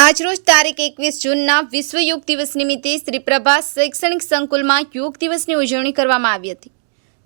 આજરોજ તારીખ 21 જૂનના વિશ્વ યોગ દિવસ નિમિત્તે શ્રી પ્રભાસ શૈક્ષણિક સંકુલમાં યોગ દિવસની ઉજવણી કરવામાં આવી હતી,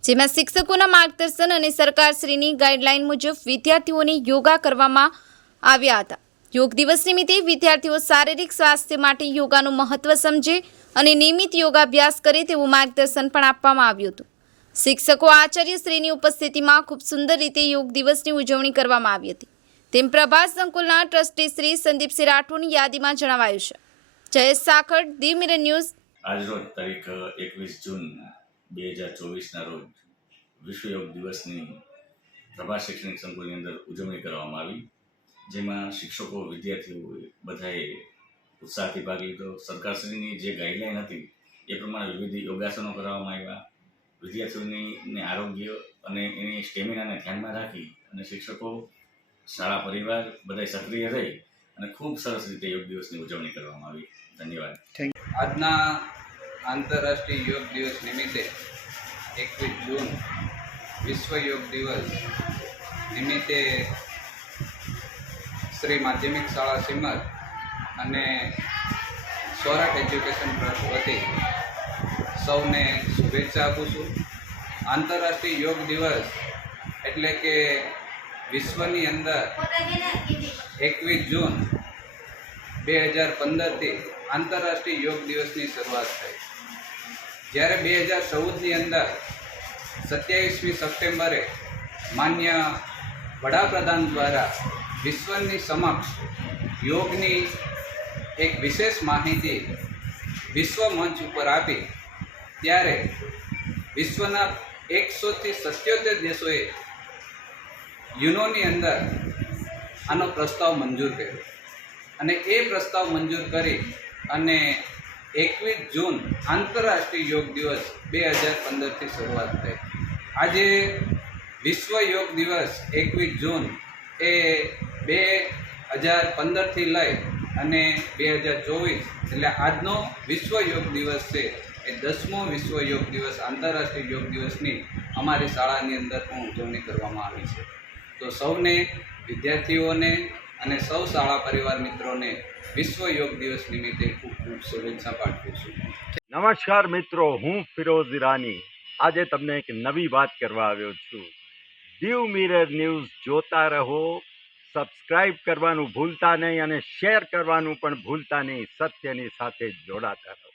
જેમાં શિક્ષકોના માર્ગદર્શન અને સરકારશ્રીની ગાઈડલાઈન મુજબ વિદ્યાર્થીઓને યોગા કરવામાં આવ્યા હતા। યોગ દિવસ નિમિત્તે વિદ્યાર્થીઓ શારીરિક સ્વાસ્થ્ય માટે યોગાનું મહત્વ સમજે અને નિયમિત યોગાભ્યાસ કરે તેવું માર્ગદર્શન પણ આપવામાં આવ્યું હતું। શિક્ષકો આચાર્યશ્રીની ઉપસ્થિતિમાં ખૂબ સુંદર રીતે યોગ દિવસની ઉજવણી કરવામાં આવી હતી, તેમ પ્રભાસ સંકુલના ટ્રસ્ટી શ્રી સંદીપસિંહ રાઠોડની યાદીમાં જણાવાયું છે। Jayesh Sakhad, Diu mirror news. આજરોજ તારીખ 21 જૂન 2024ના રોજ વિશ્વ યોગ દિવસની પ્રભાસ શૈક્ષણિક સંકુલની અંદર ઉજવણી કરવામાં આવી, જેમાં શિક્ષકો, વિદ્યાર્થીઓ બધાએ ઉત્સાહથી ભાગ લીધો। સરકારશ્રીની જે ગાઈડલાઈન હતી એ પ્રમાણે વિવિધ યોગાસનો કરવામાં આવ્યા। વિદ્યાર્થીઓને આરોગ્ય અને એની સ્ટેમિનાને ધ્યાનમાં રાખી અને શિક્ષકો, શાળા પરિવાર બધા સક્રિય રહી અને ખૂબ સરસ રીતે યોગ દિવસની ઉજવણી કરવામાં આવી। ધન્યવાદ। આજના આંતરરાષ્ટ્રીય યોગ દિવસ નિમિત્તે 21 જૂન વિશ્વ યોગ દિવસ નિમિત્તે શ્રી માધ્યમિક શાળા સિમર અને સૌરાષ્ટ્ર એજ્યુકેશન ટ્રસ્ટ વતી સૌને શુભેચ્છા આપું છું। આંતરરાષ્ટ્રીય યોગ દિવસ એટલે કે વિશ્વની અંદર 21 જૂન 2015થી આંતરરાષ્ટ્રીય યોગ દિવસની શરૂઆત થઈ, જ્યારે 2014ની અંદર 27મી સપ્ટેમ્બરે માન્ય વડાપ્રધાન દ્વારા વિશ્વની સમક્ષ યોગની એક વિશેષ માહિતી વિશ્વ મંચ ઉપર આપી, ત્યારે વિશ્વના 177 દેશોએ યુનોની અંદર આનો પ્રસ્તાવ મંજૂર કર્યો અને એ પ્રસ્તાવ મંજૂર કરી અને 21 જૂન આંતરરાષ્ટ્રીય યોગ દિવસ 2015થી શરૂઆત થઈ। આજે વિશ્વ યોગ દિવસ 21 જૂન એ 2015થી લઈ અને 2024 એટલે આજનો વિશ્વ યોગ દિવસ છે એ 10મો વિશ્વ યોગ દિવસ આંતરરાષ્ટ્રીય યોગ દિવસની અમારી શાળાની અંદર પણ ઉજવણી કરવામાં આવી છે। તો સૌને, વિદ્યાર્થીઓને અને સૌ શાળા પરિવાર મિત્રોને વિશ્વ યોગ દિવસ નિમિત્તે ખૂબ ખૂબ શુભેચ્છા પાઠવું છું। નમસ્કાર મિત્રો, હું ફિરોઝ ઈરાની આજે તમને એક નવી વાત કરવા આવ્યો છું। દીવ મિરર ન્યૂઝ જોતા રહો, સબસ્ક્રાઇબ કરવાનું ભૂલતા નહીં અને શેર કરવાનું પણ ભૂલતા નહીં। સત્યની સાથે જોડાતા રહો।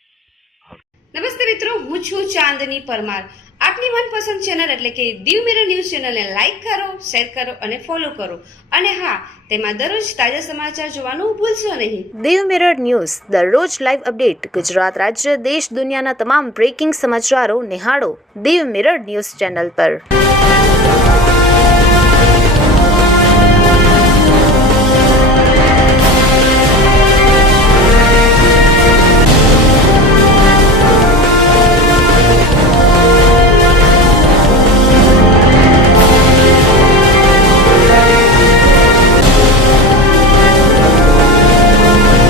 નમસ્તે મિત્રો, હું છું ચાંદની પરમાર। આપની મનપસંદ ચેનલ એટલે કે દીવ મિરર ન્યૂઝ ચેનલને લાઈક કરો, શેર કરો અને ફોલો કરો, અને હા, તેમાં દરરોજ તાજા સમાચાર જોવાનું ભૂલશો નહીં। દીવ મિરર ન્યૂઝ દરરોજ લાઈવ અપડેટ ગુજરાત રાજ્ય, દેશ, દુનિયાના તમામ બ્રેકિંગ સમાચારો નિહાળો દીવ મિરર ન્યૂઝ ચેનલ પર।